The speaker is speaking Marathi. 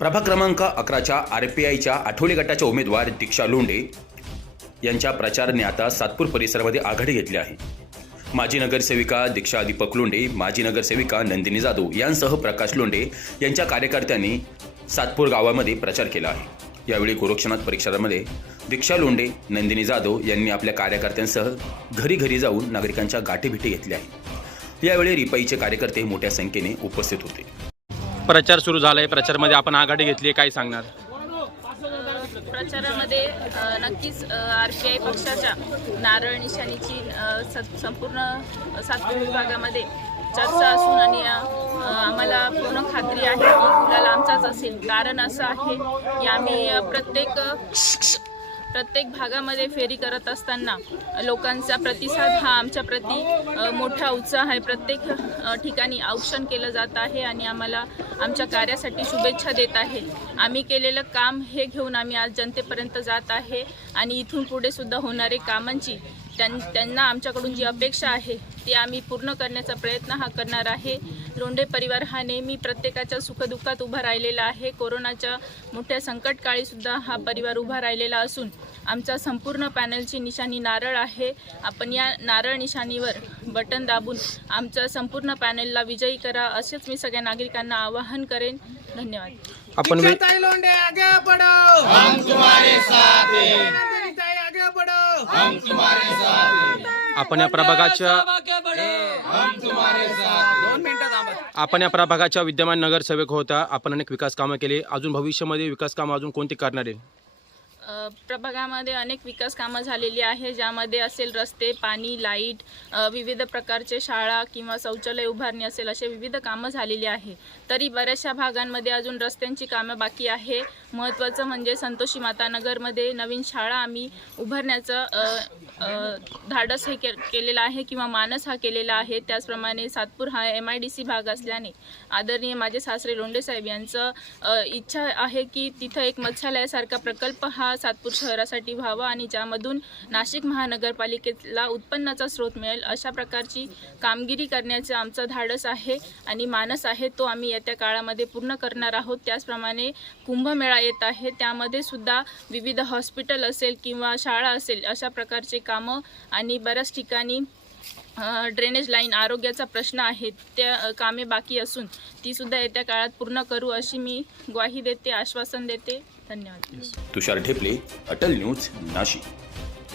प्रभाग क्रमांक 11च्या RPIच्या आठवले गटाच्या उमेदवार दीक्षा लोंढे यांच्या प्रचाराने आता सातपूर परिसरामध्ये आघाडी घेतली आहे। माजी नगरसेविका दीक्षा दीपक लोंढे, माजी नगरसेविका नंदिनी जाधव यांसह प्रकाश लोंढे यांच्या कार्यकर्त्यांनी सातपूर गावामध्ये प्रचार केला आहे। यावेळी गोरक्षनाथ परिसरामध्ये दीक्षा लोंढे, नंदिनी जाधव यांनी आपल्या कार्यकर्त्यांसह घरी घरी जाऊन नागरिकांच्या गाठीभेटी घेतल्या आहे। यावेळी रिपाईचे कार्यकर्ते मोठ्या संख्येने उपस्थित होते। प्रचार सुरू झालाय, प्रचारामध्ये आपण आघाडी घेतली, काय सांगणार? प्रचारामध्ये नक्कीच RPI पक्षाच्या नारळ निशाणीची संपूर्ण सातपूर विभागामध्ये चर्चा असून आणि आम्हाला पूर्ण खात्री आहे की गुलाल आमचाच असेल। कारण असं आहे की आम्ही प्रत्येक भागामध्ये फेरी करत असताना लोकांचा प्रतिसाद हा आमच्या प्रति मोठा उत्साह आहे। प्रत्येक ठिकाणी औक्षण केलं जात आहे आणि आम्हाला आमच्या कार्यासाठी शुभेच्छा देत आहे। आम्ही केलेलं काम हे घेऊन आम्ही आज जनतेपर्यंत जात आहे आणि इथून पुढे सुद्धा होणारे कामांची त्यांना आमच्याकडून जी अपेक्षा आहे ती आम्ही पूर्ण करण्याचा प्रयत्न हा करणार आहे। लोंढे परिवार हा नेहमी प्रत्येकाच्या सुखदुःखात उभा राहिलेला आहे। कोरोनाच्या मोठ्या संकटकाळी सुद्धा हा परिवार उभा राहिलेला असून आमच्या संपूर्ण पॅनलची निशाणी नारळ आहे। आपण या नारळ निशाणीवर बटन दाबून आमच्या संपूर्ण पॅनलला विजयी करा, असेच मी सगळ्या नागरिकांना आवाहन करेन। धन्यवाद। आपण लोंढे आगे बढ़ो, हम तुम्हारे साथ हैं। आगे बढ़ो, हम तुम्हारे साथ हैं। आपण या प्रभागाच्या विद्यमान नगरसेवक होता। आपण अनेक विकास कामं केली, अजून भविष्यामध्ये विकास कामं अजून कोणती करणार आहे? प्रभागामध्ये अनेक विकास कामं झालेली आहे, ज्यामध्ये असेल रस्ते, पाणी, लाईट, विविध प्रकारचे शाळा किंवा शौचालय उभारणी असेल, असे विविध कामं झालेली आहे। तरी बऱ्याचशा भागांमध्ये अजून रस्त्यांची कामं बाकी आहे। महत्त्वाचं म्हणजे संतोषी माता नगरमध्ये नवीन शाळा आम्ही उभारण्याचं धाडस हे केलेलं आहे किंवा मानस हा केलेला आहे। त्याचप्रमाणे सातपूर हा MIDC भाग असल्याने आदरणीय माझे सासरे लोंढे साहेब यांचं इच्छा आहे की तिथं एक मत्स्यालयासारखा प्रकल्प हा सातपूर शहरासाठी व्हावा आणि ज्यामधून नाशिक महानगरपालिकेला उत्पन्नाचा स्रोत मिळेल, अशा प्रकारची कामगिरी करण्याचं आमचं धाडस आहे आणि मानस आहे तो आम्ही येत्या काळामध्ये पूर्ण करणार आहोत। त्याचप्रमाणे कुंभमेळा येत आहे, त्यामध्ये सुद्धा विविध हॉस्पिटल असेल किंवा शाळा असेल अशा प्रकारचे कामं आणि बऱ्याच ठिकाणी ड्रेनेज लाईन, आरोग्याचा प्रश्न आहे, त्या कामे बाकी असून ती सुद्धा येत्या काळात पूर्ण करू अशी मी ग्वाही देते, आश्वासन देते। धन्यवाद। तुषार ढेपले, अटल न्यूज, नाशिक।